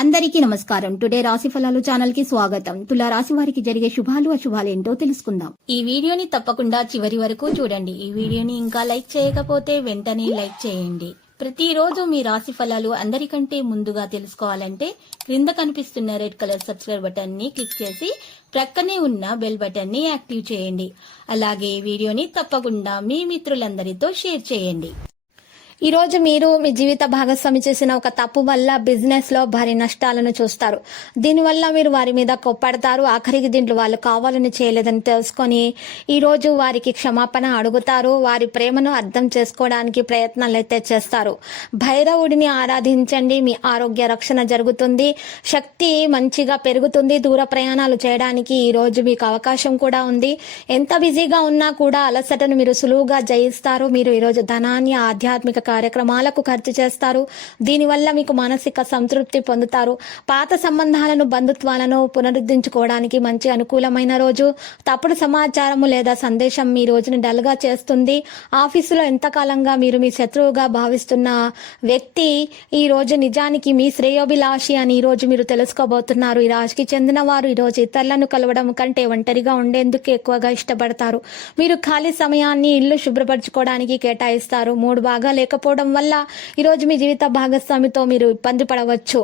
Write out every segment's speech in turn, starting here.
అందరికీ నమస్కారం. టుడే రాశి ఫలాలు ఛానల్ కి స్వాగతం. తులా రాశి వారికి జరిగే శుభాలు అశుభాలు ఏంటో తెలుసుకుందాం. ఈ వీడియోని తప్పకుండా చివరి వరకు చూడండి. ఈ వీడియోని ఇంకా లైక్ చేయకపోతే వెంటనే లైక్ చేయండి. ప్రతిరోజు మీ రాశి ఫలాలు అందరికంటే ముందుగా తెలుసుకోవాలంటే క్రింద కనిపిస్తున్న రెడ్ కలర్ సబ్స్క్రైబ్ బటన్ ని క్లిక్ చేసి ప్రక్కనే ఉన్న బెల్ బటన్ ని యాక్టివ్ చేయండి. అలాగే ఈ వీడియోని తప్పకుండా మీ మిత్రులందరితో షేర్ చేయండి. ఈ రోజు మీరు మీ జీవిత భాగస్వామి చేసిన ఒక తప్పు వల్ల బిజినెస్ లో భారీ నష్టాలను చూస్తారు. దీనివల్ల మీరు వారి మీద కోప్పడతారు. ఆఖరికి దీంట్లో వాళ్ళు కావాలని చేయలేదని తెలుసుకొని ఈ రోజు వారికి క్షమాపణ అడుగుతారు. వారి ప్రేమను అర్థం చేసుకోవడానికి ప్రయత్నాలు అయితే చేస్తారు. భైరవుడిని ఆరాధించండి. మీ ఆరోగ్య రక్షణ జరుగుతుంది. శక్తి మంచిగా పెరుగుతుంది. దూర ప్రయాణాలు చేయడానికి ఈ రోజు మీకు అవకాశం కూడా ఉంది. ఎంత బిజీగా ఉన్నా కూడా అలసటను మీరు సులువుగా జయిస్తారు. మీరు ఈ రోజు ధనాన్ని ఆధ్యాత్మిక కార్యక్రమాలకు ఖర్చు చేస్తారు. దీనివల్ల మీకు మానసిక సంతృప్తి పొందుతారు. పాత సంబంధాలను బంధుత్వాలను పునరుద్ధరించుకోవడానికి మంచి అనుకూలమైన రోజు. తప్పుడు సమాచారము లేదా సందేశం మీ రోజుని డల్ గా చేస్తుంది. ఆఫీసులో ఎంతకాలంగా మీరు మీ శత్రువుగా భావిస్తున్న వ్యక్తి ఈ రోజు నిజానికి మీ శ్రేయోభిలాషి అని ఈ రోజు మీరు తెలుసుకోబోతున్నారు. ఈ రాశికి చెందిన వారు ఈ రోజు ఇతరులను కలవడం కంటే ఒంటరిగా ఉండేందుకు ఎక్కువగా ఇష్టపడతారు. మీరు ఖాళీ సమయాన్ని ఇల్లు శుభ్రపరచుకోవడానికి కేటాయిస్తారు. 3 బాగా లేకపోవడం వల్ల ఈరోజు మీ జీవిత భాగస్వామితో మీరు ఇబ్బంది పడవచ్చు.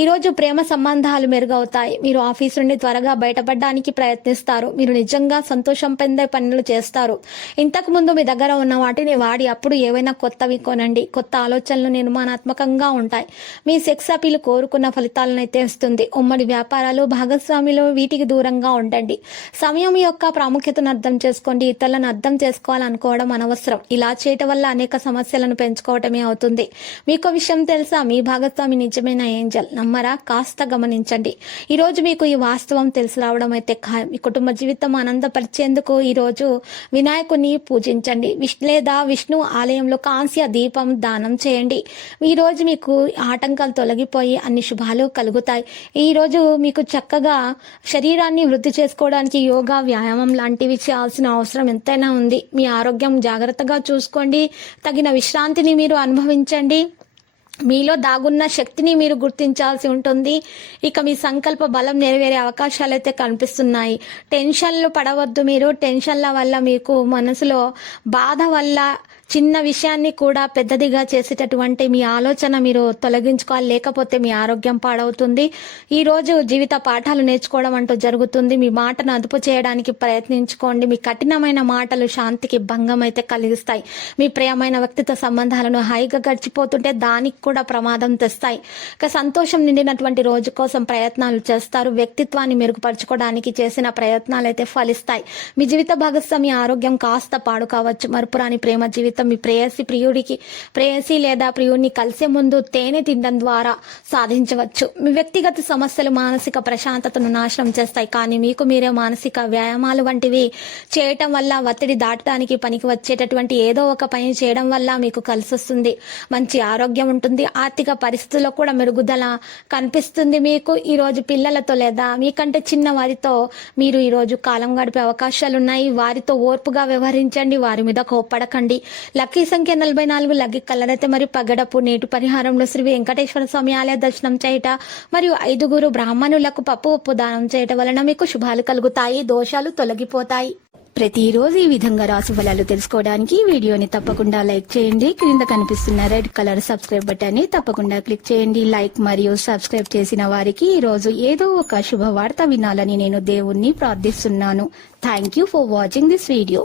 ఈరోజు ప్రేమ సంబంధాలు మెరుగవుతాయి. మీరు ఆఫీస్ నుండి త్వరగా బయటపడడానికి ప్రయత్నిస్తారు. మీరు నిజంగా సంతోషం పొందే పనులు చేస్తారు. ఇంతకు ముందు మీ దగ్గర ఉన్న వాటిని వాడి అప్పుడు ఏవైనా కొత్తవి కొనండి. కొత్త ఆలోచనలు నిర్మాణాత్మకంగా ఉంటాయి. మీ సెక్స్ అపీల్ కోరుకున్న ఫలితాలను అయితే ఇస్తుంది. ఉమ్మడి వ్యాపారాలు భాగస్వామిలో వీటికి దూరంగా ఉండండి. సమయం యొక్క ప్రాముఖ్యతను అర్థం చేసుకోండి. ఇతరులను అర్థం చేసుకోవాలనుకోవడం అనవసరం. ఇలా చేయటం వల్ల అనేక సమస్యలను పెంచుకోవటమే అవుతుంది. మీకు విషయం తెలుసా? మీ భాగస్వామి నిజమైన ఏంజల్. నమ్మరా? కాస్త గమనించండి. ఈ రోజు మీకు ఈ వాస్తవం తెలిసి రావడం అయితే ఖాయం. మీ కుటుంబ జీవితం ఆనందపరిచేందుకు ఈ రోజు వినాయకుని పూజించండి. లేదా విష్ణు ఆలయంలో కాంస్య దీపం దానం చేయండి. ఈ రోజు మీకు ఆటంకాలు తొలగిపోయి అన్ని శుభాలు కలుగుతాయి. ఈ రోజు మీకు చక్కగా శరీరాన్ని వృద్ధి చేసుకోవడానికి యోగా, వ్యాయామం లాంటివి చేయాల్సిన అవసరం ఎంతైనా ఉంది. మీ ఆరోగ్యం జాగ్రత్తగా చూసుకోండి. తగిన విశ్రాంతిని మీరు అనుభవించండి. మీలో దాగున్న శక్తిని మీరు గుర్తించాల్సి ఉంటుంది. ఇక మీ సంకల్ప బలం నెరవేరే అవకాశాలు అయితే కనిపిస్తున్నాయి. టెన్షన్లు పడవద్దు. మీరు టెన్షన్ల వల్ల మీకు మనసులో బాధ వల్ల చిన్న విషయాన్ని కూడా పెద్దదిగా చేసేటటువంటి మీ ఆలోచన మీరు తొలగించుకోవాలి. లేకపోతే మీ ఆరోగ్యం పాడవుతుంది. ఈ రోజు జీవిత పాఠాలు నేర్చుకోవడం అంటూ జరుగుతుంది. మీ మాటను అదుపు చేయడానికి ప్రయత్నించుకోండి. మీ కఠినమైన మాటలు శాంతికి భంగం అయితే కలిగిస్తాయి. మీ ప్రియమైన వ్యక్తితో సంబంధాలను హాయిగా గడిచిపోతుంటే దానికి కూడా ప్రమాదం తెస్తాయి. ఇక సంతోషం నిండినటువంటి రోజు కోసం ప్రయత్నాలు చేస్తారు. వ్యక్తిత్వాన్ని మెరుగుపరచుకోవడానికి చేసిన ప్రయత్నాలు అయితే ఫలిస్తాయి. మీ జీవిత భాగస్వామి ఆరోగ్యం కాస్త పాడు కావచ్చు. మరుపురాని ప్రేమ జీవితం మీ ప్రేయసి లేదా ప్రియుడిని కలిసే ముందు తేనె తినడం ద్వారా సాధించవచ్చు. మీ వ్యక్తిగత సమస్యలు మానసిక ప్రశాంతతను నాశనం చేస్తాయి. కానీ మీకు మీరే మానసిక వ్యాయామాలు వంటివి చేయటం వల్ల ఒత్తిడి దాటడానికి పనికి వచ్చేటటువంటి ఏదో ఒక పని చేయడం వల్ల మీకు కలిసి వస్తుంది. మంచి ఆరోగ్యం ఉంటుంది. ఆర్థిక పరిస్థితుల్లో కూడా మెరుగుదల కనిపిస్తుంది. మీకు ఈ రోజు పిల్లలతో లేదా మీకంటే చిన్న వారితో మీరు ఈ రోజు కాలం గడిపే అవకాశాలు ఉన్నాయి. వారితో ఓర్పుగా వ్యవహరించండి. వారి మీద కోప్పడకండి. లక్కీ సంఖ్య 44. లక్కీ కలర్ అయితే మరియు పగడపు. నేటి పరిహారంలో శ్రీ వెంకటేశ్వర స్వామి ఆలయ దర్శనం చేయట మరియు 5 బ్రాహ్మణులకు పప్పు ఉప్పు దానం చేయటం వలన మీకు శుభాలు కలుగుతాయి. దోషాలు తొలగిపోతాయి. ప్రతిరోజు ఈ విధంగా రాశి ఫలాలు తెలుసుకోవడానికి వీడియోని తప్పకుండా లైక్ చేయండి. క్రింద కనిపిస్తున్న రెడ్ కలర్ సబ్స్క్రైబ్ బటన్ ని తప్పకుండా క్లిక్ చేయండి. లైక్ మరియు సబ్స్క్రైబ్ చేసిన వారికి ఈ రోజు ఏదో ఒక శుభవార్త వినాలని నేను దేవుణ్ణి ప్రార్థిస్తున్నాను. Thank you for watching this video.